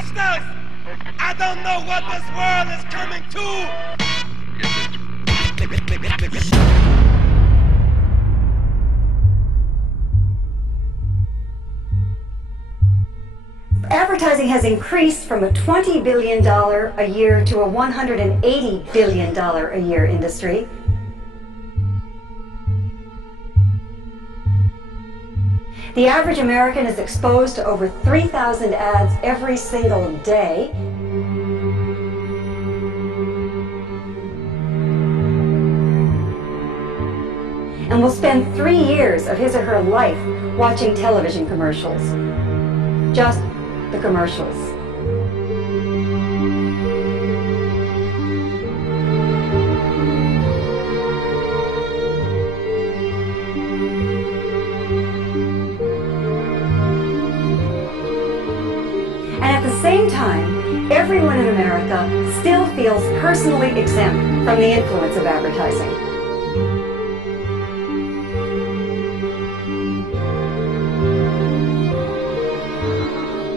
listeners, I don't know what this world is coming to. Advertising has increased from a $20 billion a year to a $180 billion a year industry. The average American is exposed to over 3,000 ads every single day. And will spend 3 years of his or her life watching television commercials. Just the commercials. And at the same time, everyone in America still feels personally exempt from the influence of advertising.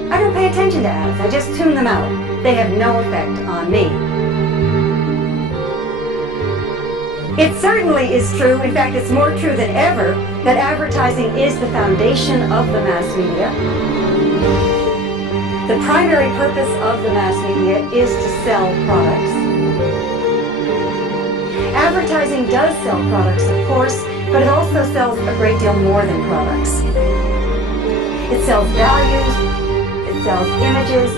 I don't pay attention to ads, I just tune them out. They have no effect on me. It certainly is true, in fact it's more true than ever, that advertising is the foundation of the mass media. The primary purpose of the mass media is to sell products. Advertising does sell products, of course, but it also sells a great deal more than products. It sells values, it sells images,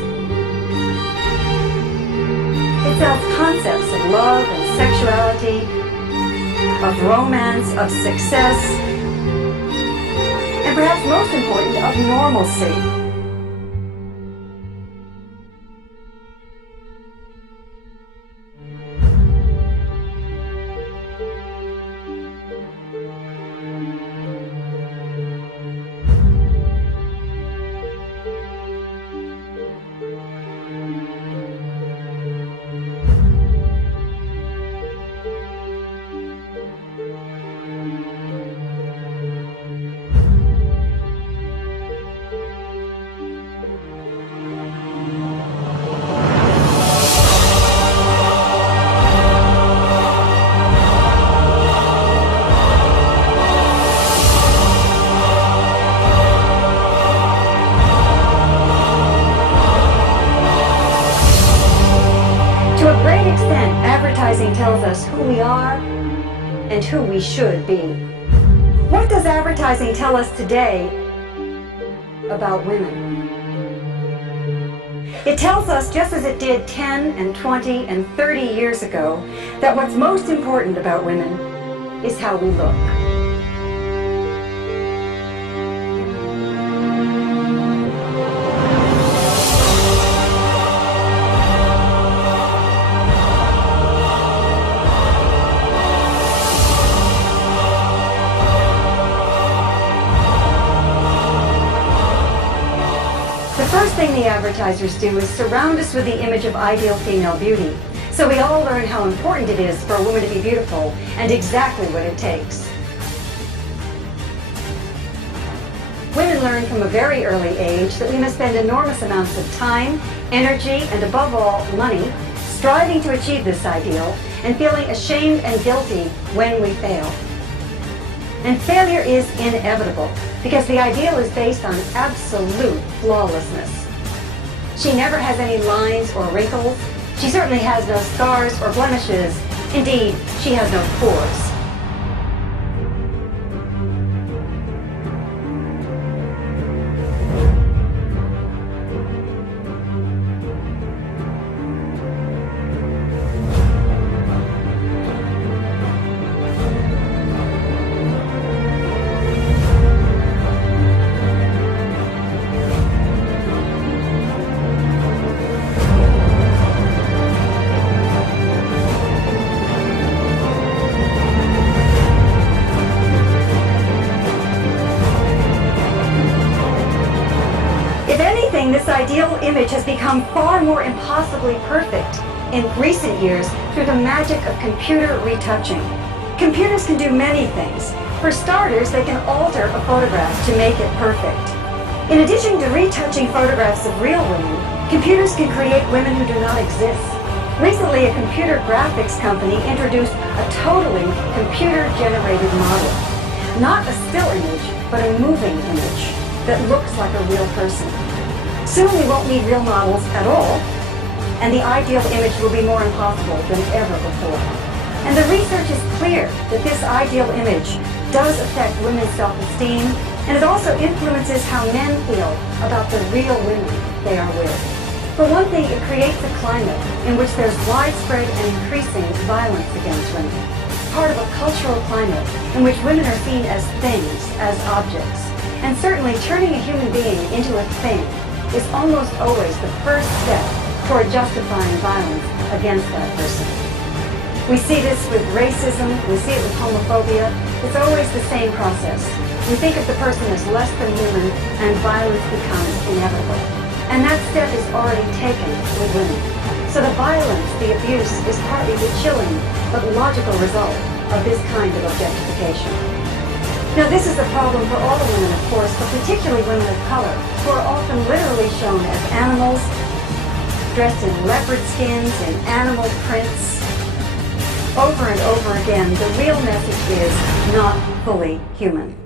it sells concepts of love and sexuality, of romance, of success, and perhaps most important, of normalcy. Advertising tells us who we are and who we should be. What does advertising tell us today about women? It tells us, just as it did 10 and 20 and 30 years ago, that what's most important about women is how we look. The first thing the advertisers do is surround us with the image of ideal female beauty, so we all learn how important it is for a woman to be beautiful and exactly what it takes. Women learn from a very early age that we must spend enormous amounts of time, energy, and above all, money, striving to achieve this ideal and feeling ashamed and guilty when we fail. And failure is inevitable, because the ideal is based on absolute flawlessness. She never has any lines or wrinkles. She certainly has no scars or blemishes. Indeed, she has no pores. This ideal image has become far more impossibly perfect in recent years through the magic of computer retouching. Computers can do many things. For starters, they can alter a photograph to make it perfect. In addition to retouching photographs of real women, computers can create women who do not exist. Recently, a computer graphics company introduced a totally computer-generated model. Not a still image, but a moving image that looks like a real person. Soon we won't need real models at all, and the ideal image will be more impossible than ever before. And the research is clear that this ideal image does affect women's self-esteem, and it also influences how men feel about the real women they are with. For one thing, it creates a climate in which there's widespread and increasing violence against women. Part of a cultural climate in which women are seen as things, as objects. And certainly turning a human being into a thing is almost always the first step toward justifying violence against that person. We see this with racism, we see it with homophobia. It's always the same process. We think of the person as less than human, and violence becomes inevitable. And that step is already taken with women. So the violence, the abuse, is partly the chilling but logical result of this kind of objectification. Now, this is a problem for all women, of course, but particularly women of color, who are often literally shown as animals, dressed in leopard skins and animal prints. Over and over again, the real message is not fully human.